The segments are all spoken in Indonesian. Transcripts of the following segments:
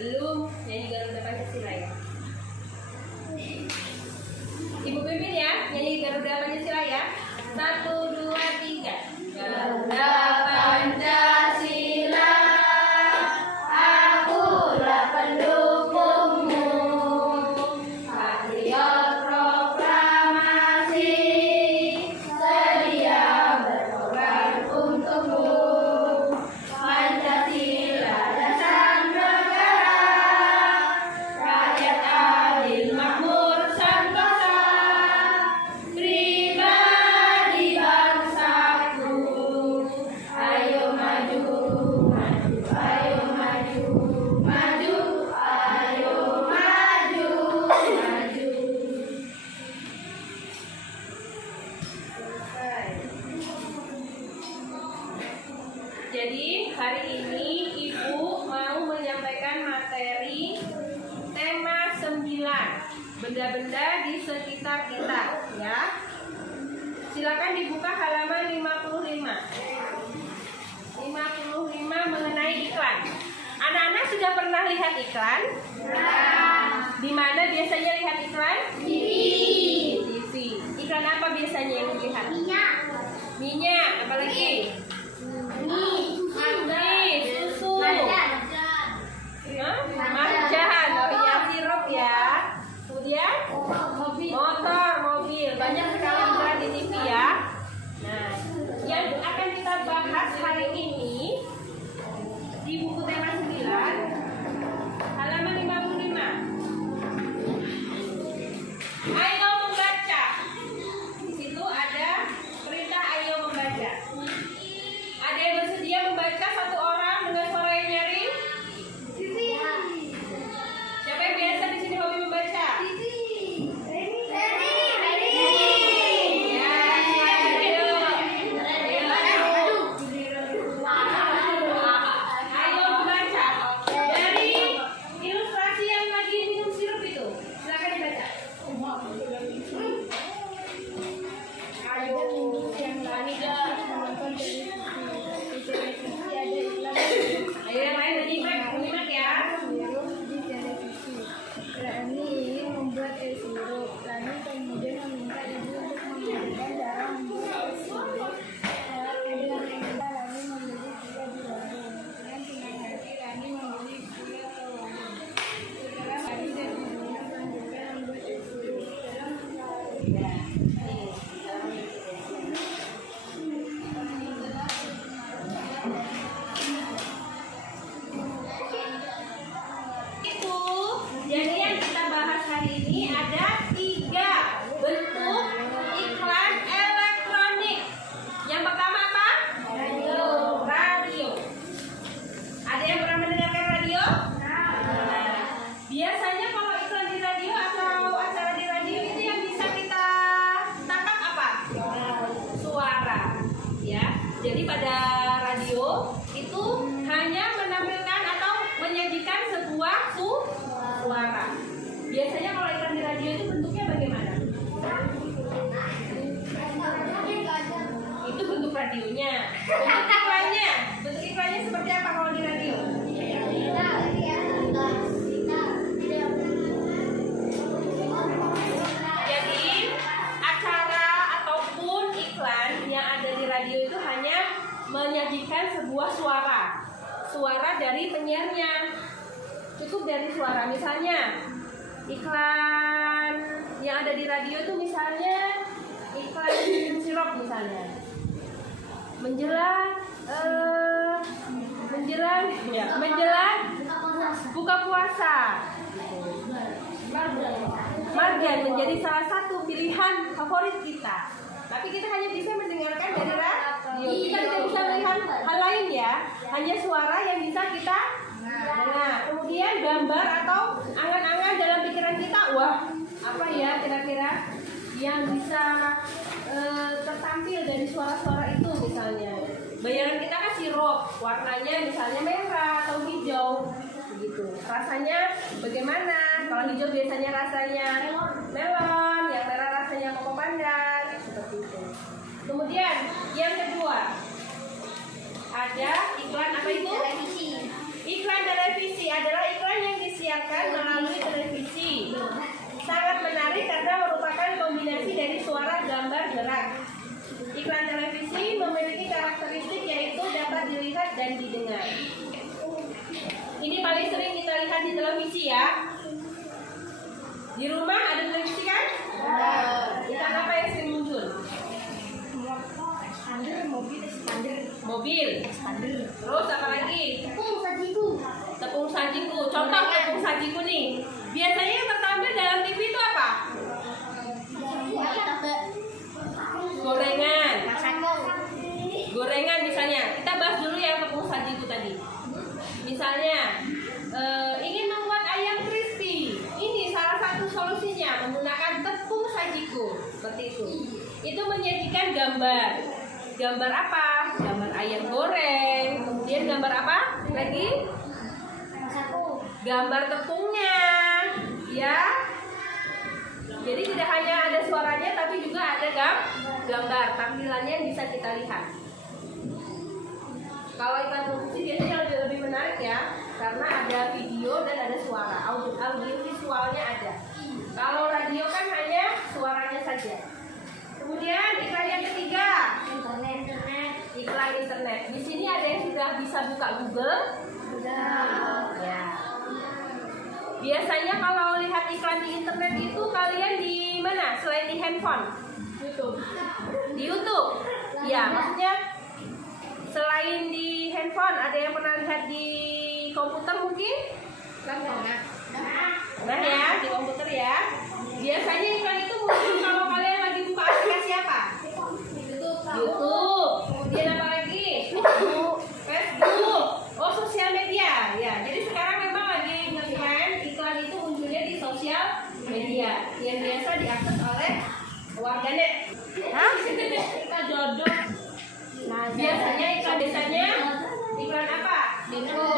Belum nyanyi Garuda Pancasila ya. Ibu pimpin ya, nyanyi Garuda Pancasila ya. 1, 2, 3. Garuda Pancasila, akulah pendukungmu. Patriot proklamasi, sedia berkorban untukmu. Pancasila dasar negara, rakyat adil makmur sentosa, pribadi bangsaku. Ayo maju, maju, ayo maju, maju, ayo maju, maju. Selesai. Jadi hari ini Ibu mau menyampaikan materi tema 9, benda-benda di sekitar kita ya. Silakan dibuka halaman 55. 55 mengenai iklan. Anak-anak sudah pernah lihat iklan? Di mana biasanya lihat iklan? TV. TV. Iklan apa biasanya yang dilihat? Minyak. Minyak, apalagi? Mie, susu, marjan, oh iya, sirup ya. Kemudian motor, mobil, banyak sekali iklan di TV ya. Nah, yang akan kita bahas hari ini di buku tema 9, halaman 55. Ayo membaca. Di situ ada perintah ayo membaca. Ada yang bersedia membaca satu orang dengan suara yang nyaring? Siapa yang biasa di sini hobi membaca? Ya, ayo membaca. Dari ilustrasi yang lagi minum sirup itu, silakan dibaca. Ayo yang lain menyimak ya. Rani ingin membuat es sirup. Rani kemudian meminta ibu untuk mengajarkan cara membuat es sirup. Dengan minta Rani membeli gula di warung. Dengan senang hati Rani membeli gula ke warung. Setelah Rani dan ibunya melanjutkan membuat es sirup dalam Itu jadi yang kita bahas hari ini ada 3 bentuk iklan elektronik. Yang pertama apa? Radio. Ada yang pernah mendengarkan radio? Nah, biasanya kalau iklan di radio atau acara di radio itu yang bisa kita tangkap apa? Suara. Ya. Jadi pada radio itu hanya menampilkan atau menyajikan sebuah suara. Biasanya kalau iklan di radio itu bentuknya bagaimana? Itu bentuk radionya. Bentuk iklannya seperti apa kalau di radio? Jadi acara ataupun iklan yang ada di radio itu hanya menyajikan sebuah suara dari penyiarnya. Cukup dari suara. Misalnya iklan yang ada di radio itu misalnya iklan sirup misalnya. Menjelang buka puasa. Marjan menjadi salah satu pilihan favorit kita. Tapi kita hanya bisa mendengarkan dari radio. Kita tidak bisa melihat hal lain ya. Hanya suara yang bisa kita dengar. Kemudian gambar atau angan-angan dalam pikiran kita. Wah, apa ya kira-kira yang bisa tertampil dari suara-suara itu misalnya. Bayangan kita kan sirup, warnanya misalnya merah atau hijau, begitu. Rasanya bagaimana? Kalau hijau biasanya rasanya melon, yang merah rasanya koko pandan, seperti itu. Kemudian yang kedua ada iklan apa itu? Televisi. Iklan televisi adalah iklan yang disiarkan melalui televisi. Sangat menarik karena merupakan kombinasi dari suara, gambar, gerak. Iklan televisi memiliki karakteristik yaitu dapat dilihat dan didengar. Ini paling sering kita lihat di televisi ya. Di rumah ada televisi kan? Iklan apa yang sering muncul? Mobil. Terus apa lagi? Tepung sajiku. Contoh tepung sajiku nih. Biasanya yang tertampil dalam TV itu apa? Gorengan. Gorengan misalnya. Kita bahas dulu yang tepung sajiku tadi. Misalnya ingin membuat ayam crispy. Ini salah satu solusinya menggunakan tepung sajiku. Seperti itu. Itu menyajikan gambar. Gambar apa? Gambar ayam goreng. Kemudian gambar apa? Lagi? Gambar tepungnya. Ya. Jadi tidak hanya ada suaranya tapi juga ada gambar. Tampilannya yang bisa kita lihat. Kalau iklan televisi biasanya lebih menarik ya, karena ada video dan ada suara. Audio visualnya ada. Kalau radio kan hanya suaranya saja. Kemudian iklan yang ketiga, iklan internet. Di sini ada yang sudah bisa buka Google? Ya. Biasanya kalau lihat iklan di internet itu kalian di mana? Selain di handphone? Di YouTube. Ya, maksudnya selain di handphone, ada yang pernah lihat di komputer mungkin? Nah ya, di komputer ya. Biasanya iklan itu muncul kalau kalian lagi buka aplikasi apa? YouTube. Kemudian apa lagi? Facebook. Oh, sosial media. Ya, jadi sekarang memang lagi nge-trend iklan itu munculnya di sosial media yang biasa diakses oleh warganet. Kita jodoh. Nah, biasanya iklan apa? Denko.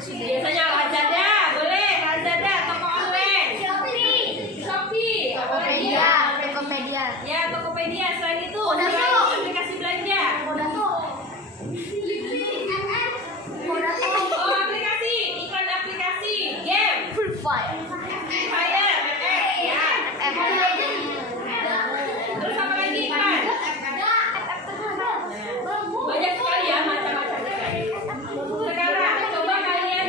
Biasanya Lazada, boleh Lazada, toko online. Shopee. Tokopedia. Ya, Tokopedia. Selain itu, aplikasi belanja. Oh, aplikasi, iklan aplikasi, game. Free Fire. Ya. Terus apa lagi iklan? Banyak sekali ya macam-macam. Sekarang coba kalian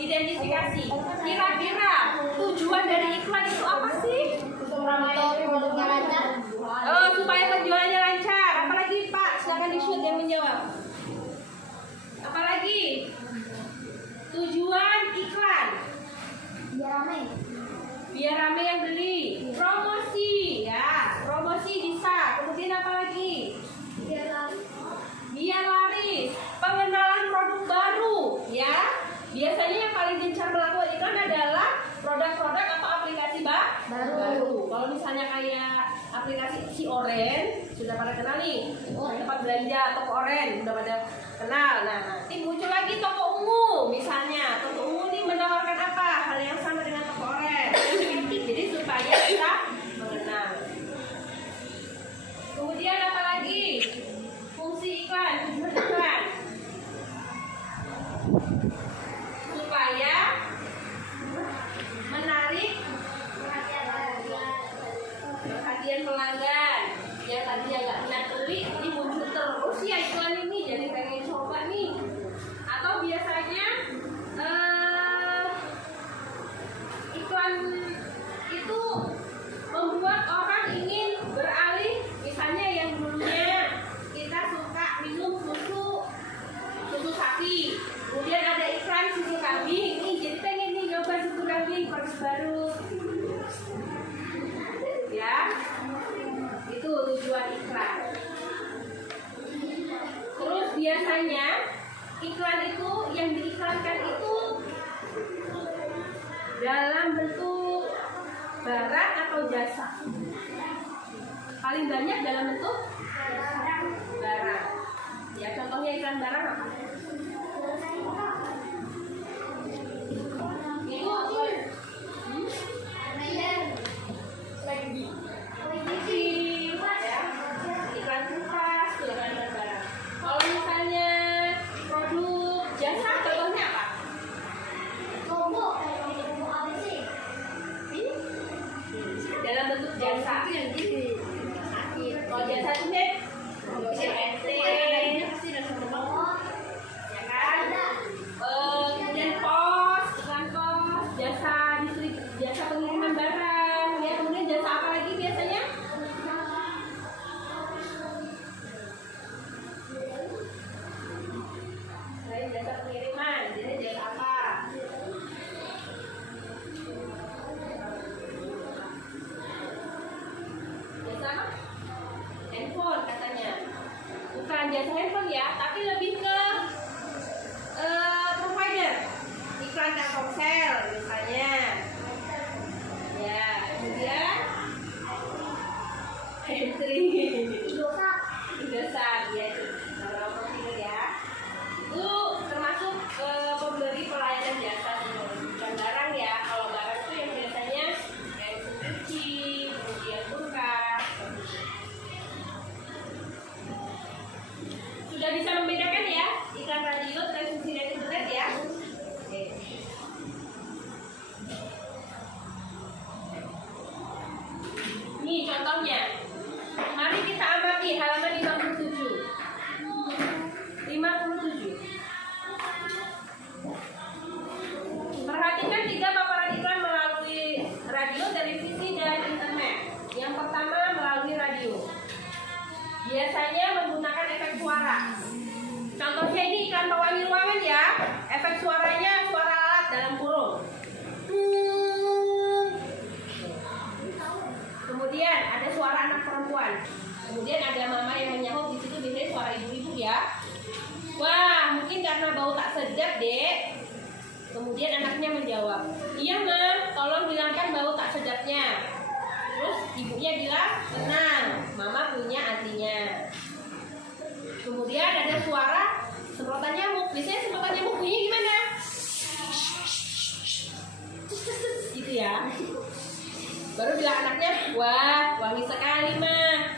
identifikasi. Kira-kira tujuan dari iklan itu apa sih? Produknya lancar. Oh, supaya penjualannya lancar. Apalagi Pak? Silakan di-shoot yang menjawab. Apalagi? Tujuan iklan. Biar rame yang beli. Promosi, ya. Promosi bisa. Kemudian apa lagi? Biar laris. Pengenalan produk baru, ya. Biasanya yang paling gencar melakukan iklan adalah produk-produk atau aplikasi baru. Kalau misalnya kayak aplikasi si Oren, sudah pada kenal nih. Tempat belanja toko Oren, sudah pada kenal. Nah, nanti muncul lagi toko ungu, misalnya. Toko ungu ini menawarkan apa? Hal yang sama dengan toko Oren. Jadi supaya kita mengenal. Kemudian apa lagi? Fungsi iklan, tujuan iklan. Supaya menarik perhatian pelanggan. Yang tadinya nggak minat beli, ini muncul terus ya iklan ini, jadi pengen coba nih. Atau biasanya iklan itu membuat orang ingin beralih, misalnya yang dulunya kita suka minum susu sapi, kemudian ada iklan susu kambing, nih jadi pengen nih nyoba susu kambing produk baru, ya. Itu tujuan iklan. Terus biasanya iklan itu yang diiklankan itu dalam bentuk barang atau jasa. Paling banyak dalam bentuk barang. Ya, contohnya iklan barang apa? Iklan pulsa. satunya bikin ente, ya kan? Kemudian pos, iklan pos, jasa pengiriman barang, ya. Kemudian jasa apa lagi biasanya? Selain jasa pengiriman, jadi jasa apa? Jasa apa? Handphone katanya. Bukan jasa handphone ya, tapi lebih ke provider. Iklan Telkomsel misalnya. Ya, kemudian entry. Indosat ya. Kalau provider ya. Itu termasuk pemberi pelayanan jasa bukan barang ya. Kalau barang itu yang biasanya kayak cuci, kemudian kulkas. Sudah bisa membedakan ya iklan radio, televisi dan internet ya. Oke. Nih contohnya. Mari kita amati halaman 57. 57. Perhatikan 3 paparan iklan melalui radio, televisi, dan internet. Yang pertama melalui radio. Biasanya menggunakan efek suara. Contohnya ini iklan pewangi ruangan ya. Efek suaranya suara alat dalam kurung. Kemudian ada suara anak perempuan. Kemudian ada mama yang menyahut di situ, biasanya suara ibu-ibu ya. Wah, mungkin karena bau tak sedap, Dek. Kemudian anaknya menjawab, iya Ma, tolong hilangkan bau tak sedapnya. Terus ibunya bilang, tenang, Mama punya antinya. Kemudian ada suara semprotan nyamuk. Biasanya semprotan nyamuk bunyinya gimana? Gitu ya. Baru bilang anaknya, wah wangi sekali Ma.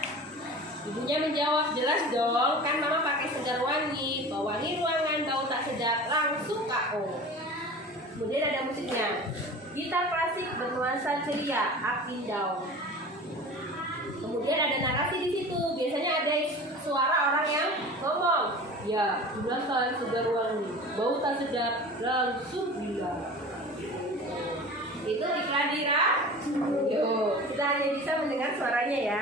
Ibunya menjawab, jelas dong, kan Mama pakai segar wangi. Pewangi ruangan, bau tak sedap, langsung KO. Kemudian ada musiknya. Gitar klasik bernuansa ceria, up and down. Kemudian ada narasi di situ. Biasanya ada suara orang yang ngomong. Ya, gunakan segar wangi, bau tak sedap, langsung bilang. Itu iklan di radio. Kita hanya bisa mendengar suaranya ya.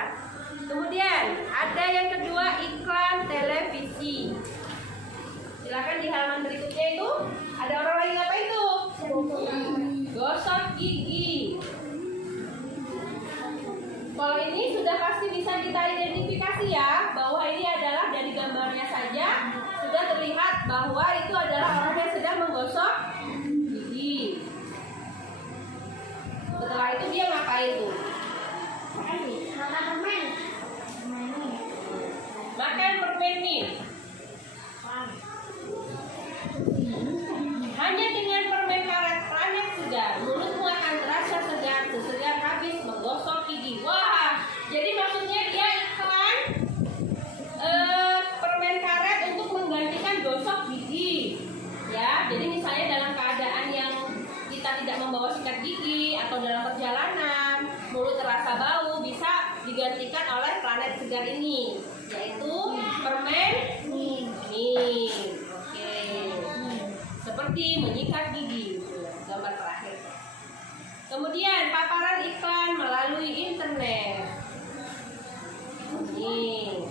Kemudian ada yang kedua, iklan televisi. Silakan di halaman berikutnya itu ada orang lagi ngapain tuh? Gosok gigi. Kalau ini sudah pasti bisa kita identifikasi ya, bahwa ini adalah dari gambarnya saja sudah terlihat bahwa itu adalah orang yang sedang menggosok gigi. Setelah itu dia ngapain tuh? Makan permen. Makan permen nih. Hanya dengan permen karet planet segar, mulutmu akan terasa segar, sesegar habis menggosok gigi. Wah, jadi maksudnya dia iklan permen karet untuk menggantikan gosok gigi. Ya, jadi misalnya dalam keadaan yang kita tidak membawa sikat gigi atau dalam perjalanan, mulut terasa bau, bisa digantikan oleh planet segar ini, yaitu permen mint. Oke. Seperti menyikat gigi, gambar terakhir. Kemudian paparan iklan melalui internet. Ini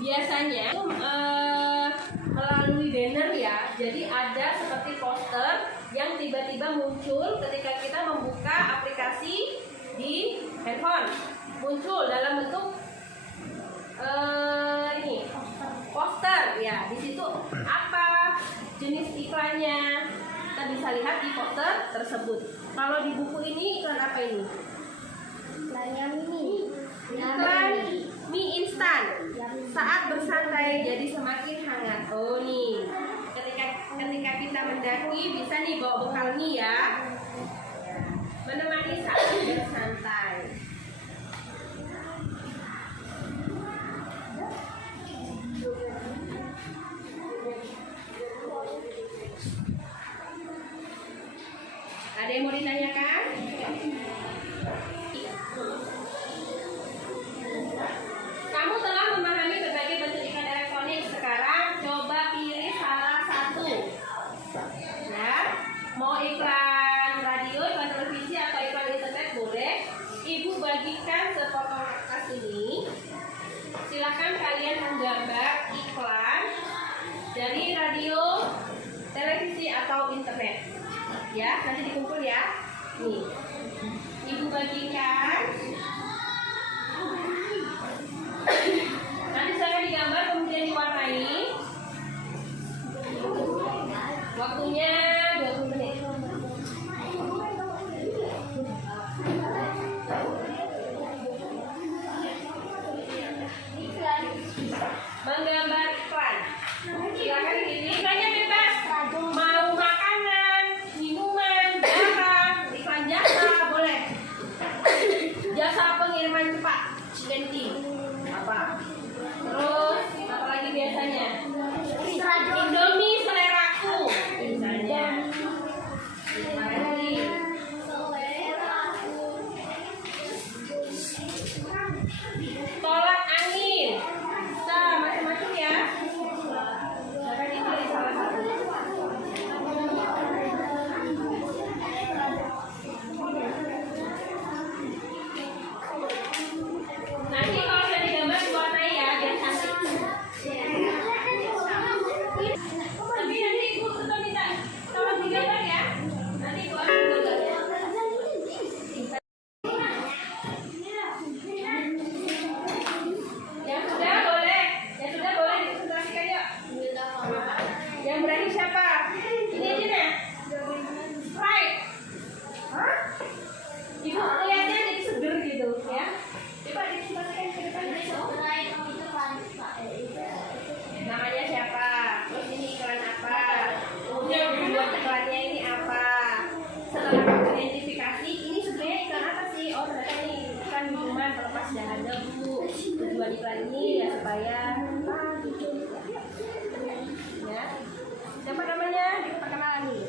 biasanya melalui banner ya. Jadi ada seperti poster yang tiba-tiba muncul ketika kita membuka aplikasi di handphone. Muncul dalam bentuk ini poster ya. Di situ apa jenis iklannya kita bisa lihat di poster tersebut. Kalau di buku ini iklan apa ini? Iklannya mini. Iklan mie instan. Saat bersantai jadi semakin hangat. Oh nih, ketika kita mendaki bisa nih bawa bekal mie ya. Menemani saat bersantai. Ada yang mau ditanyakan? kalian menggambar iklan dari radio, televisi atau internet. Ya, nanti dikumpul ya. Nih, ibu bagikan. Nanti saya digambar kemudian diwarnai. Waktunya 20 menit. Menggambar iklan. Silakan ini. Iklannya bebas. Mau makanan, minuman, barang, iklan jasa boleh. Jasa pengiriman cepat, Centi. Apa? Terus apa lagi biasanya? Indomie seleraku, misalnya. Tolak angin. Bisa macam-macam ya. Silakan dipilih salah satu. Nanti kalau sudah digambar diwarnai ya, biar cantik. Tapi nanti ibu tetap minta tolong digambar ya. Nanti ibu akan gambar ya. Yang sudah boleh dikonsentrasikan yuk. Yang berani siapa? Ini aja nih. Right. Hah? Ibu lihatnya jadi seger gitu ya. Coba dikonsentrasikan ke depan. Namanya siapa? Terus ini iklan apa? Kemudian buat iklannya ini apa? Setelah kamu identifikasi, ini sebenarnya iklan apa sih? Oh ternyata ini iklan minuman pelepas dahan debu. Tujuan iklan ini ya supaya gitu. Ya. Siapa namanya? Kita kenalan nih.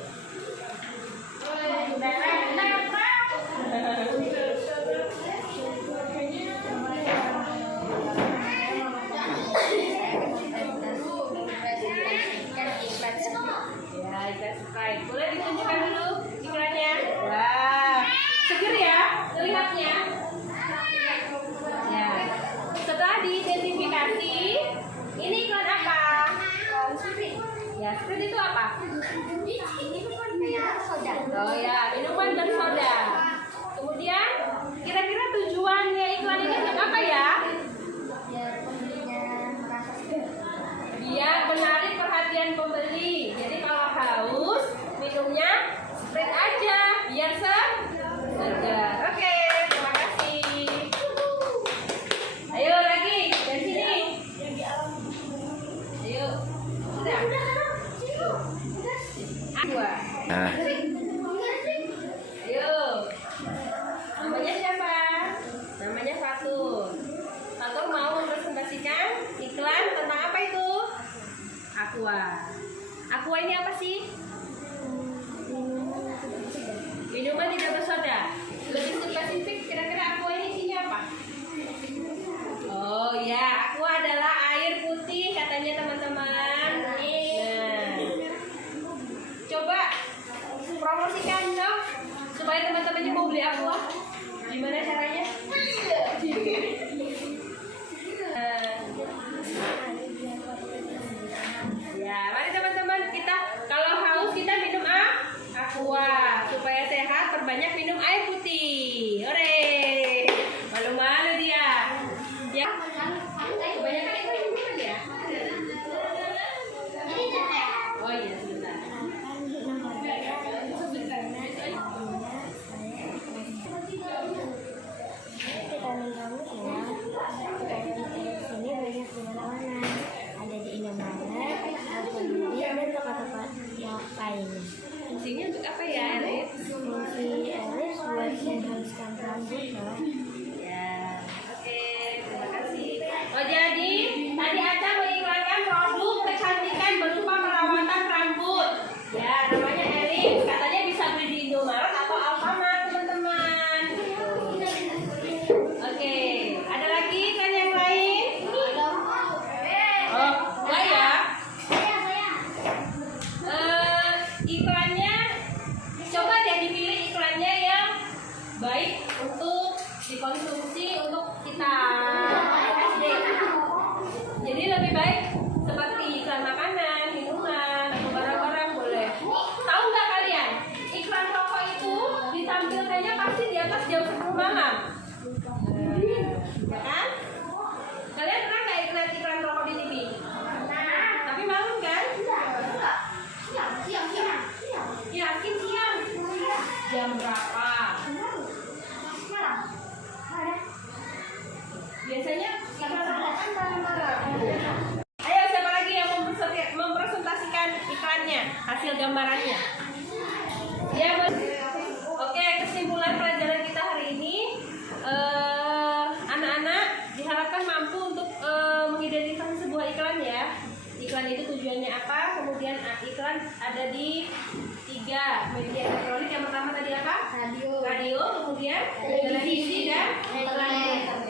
Ya, iklan Sprite. Boleh ditunjukkan dulu iklannya? Wah, seger ya terlihatnya. Ya. Setelah diidentifikasi, ini iklan apa? Ya, Sprite itu apa? Oh ya, minuman bersoda. Kemudian, kira-kira tujuannya iklan ini untuk apa ya? Biar menarik perhatian pembeli. Jadi kalau haus, minumnya Sprite aja, biar segar. Oke, terima kasih. Ayo lagi dari sini. Ayo. Sudah. Dua. Ayo. Namanya siapa? Namanya Fatur. Fatur mau mempresentasikan iklan tentang apa itu? Aqua. Aqua ini apa sih? Minuman tidak bersoda. Lebih spesifik, kira-kira Aqua ini isinya apa? Oh ya, Aqua adalah air putih katanya teman-teman. Nah, coba promosikan dong supaya teman-temannya mau beli Aqua. Gimana caranya? Ya, mari teman-teman, kita kalau haus kita minum Aqua supaya sehat, perbanyak minum air putih. Hore. Malu-malu dia. Ya. Kebanyakan itu minuman ya. Oh iya, sebentar. Sini banyak di mana-mana. Ada di Indomaret, Alfamidi, dan tempat-tempat yang lainnya. Fungsinya untuk apa ya, Arif? Fungsi Arif buat menghaluskan rambut, loh. Ya, oke, terima kasih. Oh jadi gambarannya. Ya, oke, kesimpulan pelajaran kita hari ini, anak-anak diharapkan mampu untuk mengidentifikasi sebuah iklan ya. Iklan itu tujuannya apa? Kemudian iklan ada di 3 media elektronik. Yang pertama tadi apa? Radio. Kemudian televisi dan internet.